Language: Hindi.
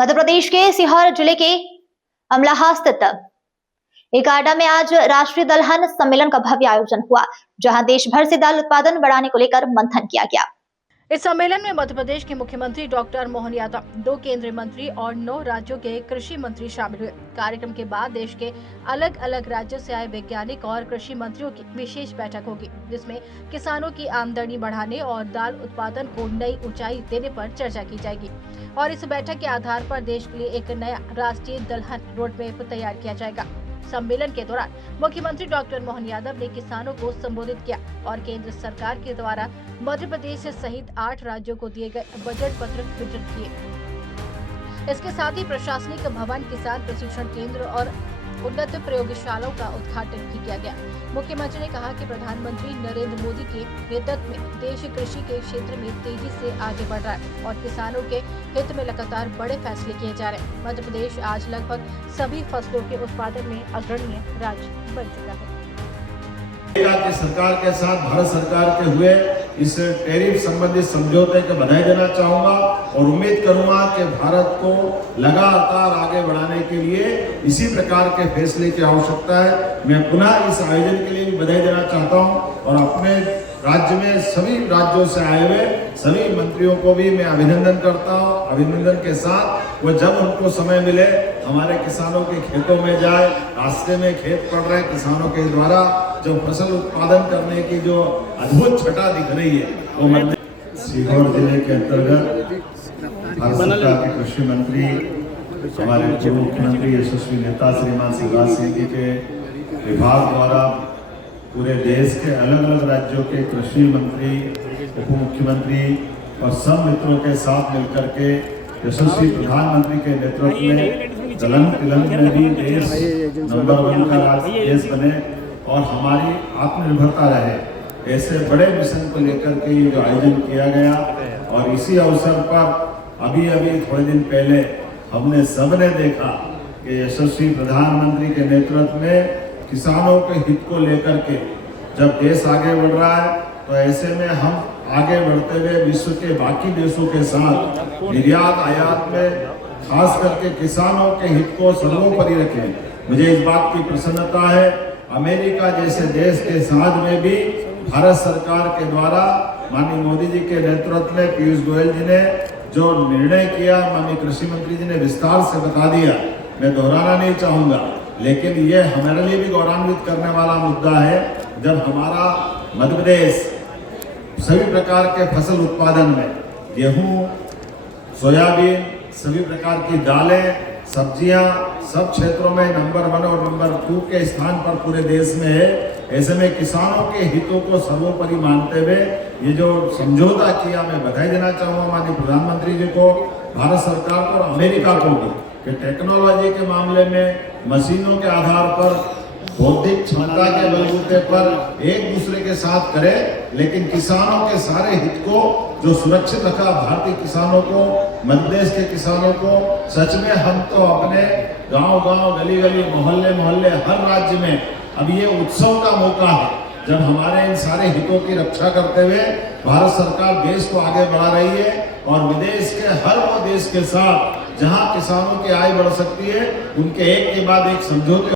मध्य प्रदेश के सीहोर जिले के अमलाहा स्थित इकार्डा में आज राष्ट्रीय दलहन सम्मेलन का भव्य आयोजन हुआ, जहां देश भर से दाल उत्पादन बढ़ाने को लेकर मंथन किया गया। इस सम्मेलन में मध्य प्रदेश के मुख्यमंत्री डॉक्टर मोहन यादव, 2 केंद्रीय मंत्री और 9 राज्यों के कृषि मंत्री शामिल हुए। कार्यक्रम के बाद देश के अलग अलग राज्यों से आए वैज्ञानिक और कृषि मंत्रियों की विशेष बैठक होगी, जिसमें किसानों की आमदनी बढ़ाने और दाल उत्पादन को नई ऊंचाई देने पर चर्चा की जाएगी। और इस बैठक के आधार पर देश के लिए एक नया राष्ट्रीय दलहन रोडमैप तैयार किया जाएगा। सम्मेलन के दौरान मुख्यमंत्री डॉक्टर मोहन यादव ने किसानों को संबोधित किया और केंद्र सरकार के द्वारा मध्य प्रदेश सहित 8 राज्यों को दिए गए बजट पत्र वितरित किए। इसके साथ ही प्रशासनिक भवन, किसान प्रशिक्षण केंद्र और उन्नत प्रयोगशालाओं का उद्घाटन भी किया गया। मुख्यमंत्री ने कहा कि प्रधानमंत्री नरेंद्र मोदी के नेतृत्व में देश कृषि के क्षेत्र में तेजी से आगे बढ़ रहा है और किसानों के हित में लगातार बड़े फैसले किए जा रहे हैं। मध्य प्रदेश आज लगभग सभी फसलों के उत्पादन में अग्रणी राज्य बन चुका है। की सरकार के साथ भारत सरकार के हुए इस टैरिफ संबंधित समझौते को बधाई देना चाहूंगा और उम्मीद करूंगा कि भारत को लगातार आगे बढ़ाने के लिए इसी प्रकार के फैसले की आवश्यकता है। मैं पुनः इस आयोजन के लिए भी बधाई देना चाहता हूं और अपने राज्य में सभी राज्यों से आए हुए सभी मंत्रियों को भी मैं अभिनंदन करता हूं। अभिनंदन के साथ वो जब उनको समय मिले हमारे किसानों के खेतों में जाए, रास्ते में खेत पड़ रहे किसानों के द्वारा जो फसल उत्पादन करने की जो अद्भुत छटा दिख रही है वो सीहोर जिले के अंतर्गत भारत सरकार के कृषि मंत्री हमारे पूर्व मुख्यमंत्री यशस्वी नेता श्रीमान शिवराज सिंह जी के विभाग द्वारा पूरे देश के अलग अलग राज्यों के कृषि मंत्री, उप मुख्यमंत्री और सब मित्रों के साथ मिलकर के यशस्वी प्रधानमंत्री के नेतृत्व में दलहन तिलहन में भी देश नंबर 1 का राज्य देश बने और हमारी आत्मनिर्भरता रहे। ऐसे बड़े मिशन को लेकर के ये जो आयोजन किया गया और इसी अवसर पर अभी थोड़े दिन पहले हमने सबने देखा कि यशस्वी प्रधानमंत्री के नेतृत्व में किसानों के हित को लेकर के जब देश आगे बढ़ रहा है तो ऐसे में हम आगे बढ़ते हुए विश्व के बाकी देशों के साथ निर्यात आयात में खास करके किसानों के हित को सर्वोपरि रखें। मुझे इस बात की प्रसन्नता है अमेरिका जैसे देश के साथ में भी भारत सरकार के द्वारा माननीय मोदी जी के नेतृत्व में पीयूष गोयल जी ने जो निर्णय किया, माननीय कृषि मंत्री जी ने विस्तार से बता दिया, मैं दोहराना नहीं चाहूंगा, लेकिन ये हमारे लिए भी गौरवान्वित करने वाला मुद्दा है जब हमारा मध्य प्रदेश सभी प्रकार के फसल उत्पादन में गेहूं, सोयाबीन, सभी प्रकार की दालें, सब्जियां सब क्षेत्रों में नंबर 1 और नंबर 2 के स्थान पर पूरे देश में है। ऐसे में किसानों के हितों को सर्वोपरि मानते हुए ये जो समझौता किया, मैं बधाई देना चाहूँगा माननीय प्रधानमंत्री जी को, भारत सरकार को और अमेरिका को भी कि टेक्नोलॉजी के मामले में मशीनों के आधार पर बौद्धिक क्षमता के बलबूते पर एक दूसरे के साथ करे, लेकिन किसानों के सारे हित को जो सुरक्षित रखा, भारतीय किसानों को, मध्य प्रदेश के किसानों को। सच में हम तो अपने गांव-गांव, गली-गली, मोहल्ले हर राज्य में अब ये उत्सव का मौका है जब हमारे इन सारे हितों की रक्षा करते हुए भारत सरकार देश को आगे बढ़ा रही है और विदेश के हर वो देश के साथ जहां किसानों की आय बढ़ सकती है उनके एक के बाद एक समझौते